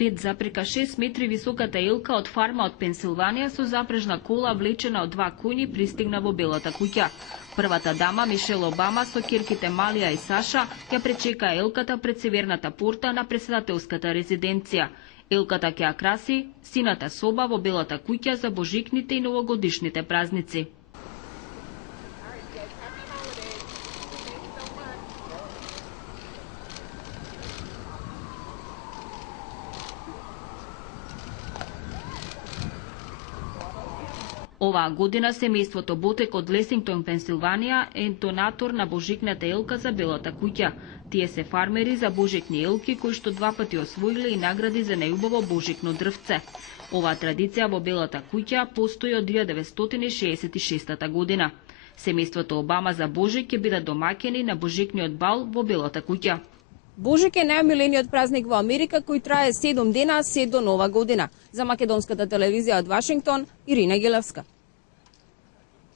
5,6 метри високата елка од фарма од Пенсилванија со запрежна кола влечена од 2 коњи пристигна во Белата куќа. Првата дама Мишел Обама со ќерките Малија и Саша ја пречека елката пред северната порта на претседателската резиденција. Елката ќе ја краси сината соба во Белата куќа за божикните и новогодишните празници. Оваа година семејството Ботек од Лесингтон, Пенсилванија е донатор на божикната елка за Белата куќа. Тие се фармери за божикни елки кои што 2 пати освоиле и награди за најубаво божикно дрвце. Оваа традиција во Белата куќа постои од 1966 година. Семејството Обама за Божик ќе бидат домаќени на божикниот бал во Белата куќа. Божик е најомилениот празник во Америка кој трае 7 дена се до Нова година. За Македонската телевизија од Вашингтон, Ирина Гелевска.